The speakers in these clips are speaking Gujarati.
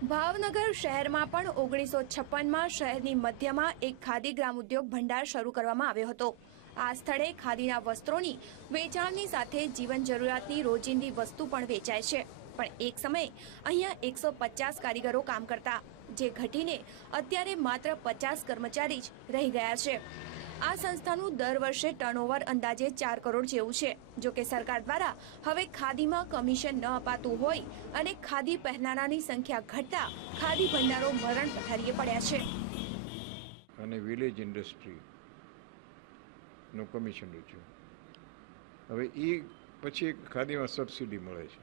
ભાવનગર શહેરમાં પણ 1956માં શહેરની મધ્યમાં એક ખાદી ગ્રામ ઉદ્યોગ ભંડાર શરૂ કરવામાં આવ્યો હતો। આ સ્થળે ખાદીના વસ્ત્રોની વેચાણની સાથે જીવન જરૂરિયાતની રોજિંદી વસ્તુ પણ વેચાય છે। પણ એક સમયે અહીંયા 150 કારીગરો કામ કરતા, જે ઘટીને અત્યારે માત્ર 50 કર્મચારી જ રહી ગયા છે। આ સંસ્થાનું દર વર્ષે ટર્નઓવર અંદાજે 4 કરોડ જેવું છે। જો કે સરકાર દ્વારા હવે ખાદીમાં કમિશન ન અપાતું હોય અને ખાદી પહેરનારાની સંખ્યા ઘટતા ખાદી ભંડારો મરણ પથારીએ પડ્યા છે। અને વિલેજ ઇન્ડસ્ટ્રીનું કમિશન ઓછું, હવે એ પછી ખાદીમાં સબસિડી મળે છે,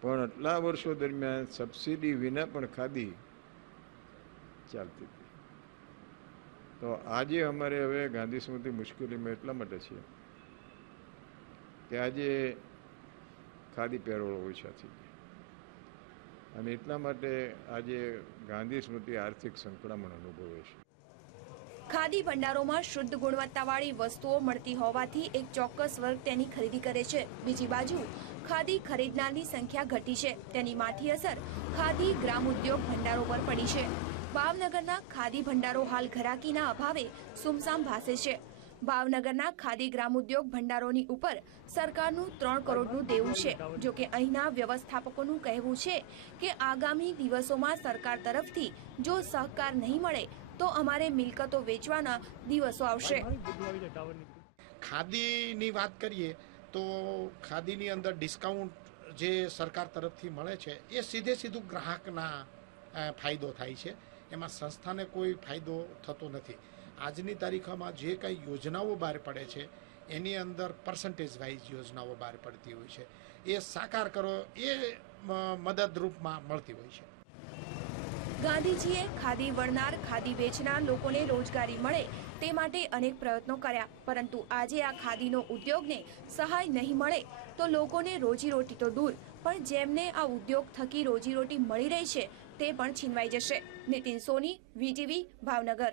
પણ આટલા વર્ષો દરમિયાન સબસિડી વિના પણ ખાદી ચાલતી હતી। તો આજે અમારે હવે ગાંધી સ્મૃતિ મુશ્કેલીમાં એટલા માટે છે કે આજે ખાદી પહેરવાળો ઓછા થઈ ગયા, અને એટલા માટે આજે ગાંધી સ્મૃતિ આર્થિક સંકળામણ અનુભવે છે। ખાદી ભંડારોમાં શુદ્ધ ગુણવત્તાવાળી વસ્તુઓ મળતી હોવાથી એક ચોક્કસ વર્ગ તેની ખરીદી કરે છે। બીજી બાજુ ખાદી ખરીદનારની સંખ્યા ઘટી છે, તેની માઠી અસર ખાદી ગ્રામ ઉદ્યોગ ભંડારો પર પડી છે। ભાવનગરના ખાદી ભંડારો હાલ ઘરાકીના અભાવે સુમસામ ભાસે છે। ભાવનગરના ખાદી ગ્રામ ઉદ્યોગ ભંડારોની ઉપર સરકારનું 3 કરોડનું દેવું છે। જો કે અહીંના વ્યવસ્થાપકોનું કહેવું છે કે આગામી દિવસોમાં સરકાર તરફથી જો સહકાર નહીં મળે તો અમારે મિલકતો વેચવાના દિવસો આવશે। ખાદીની વાત કરીએ તો ખાદીની અંદર ડિસ્કાઉન્ટ જે સરકાર તરફથી મળે છે એ સીધું ગ્રાહકના ફાયદો થાય છે, એમાં સંસ્થાને કોઈ ફાયદો થતો નથી। આજની તારીખમાં જે કંઈ યોજનાઓ બહાર પડે છે એની અંદર પર્સન્ટેજ વાઇઝ યોજનાઓ બહાર પડતી હોય છે, એ સાકાર કરો એ મદદરૂપમાં મળતી હોય છે। ગાંધીજીએ ખાદી વણનાર, ખાદી વેચનાર લોકોને રોજગારી મળે તે માટે અનેક પ્રયત્નો કર્યા, પરંતુ આજે આ ખાદીનો ઉદ્યોગને સહાય નહીં મળે તો લોકોને રોજીરોટી તો દૂર, પણ જેમને આ ઉદ્યોગ થકી રોજીરોટી મળી રહી છે તે પણ છીનવાઈ જશે। નીતિન સોની, વીટીવી, ભાવનગર।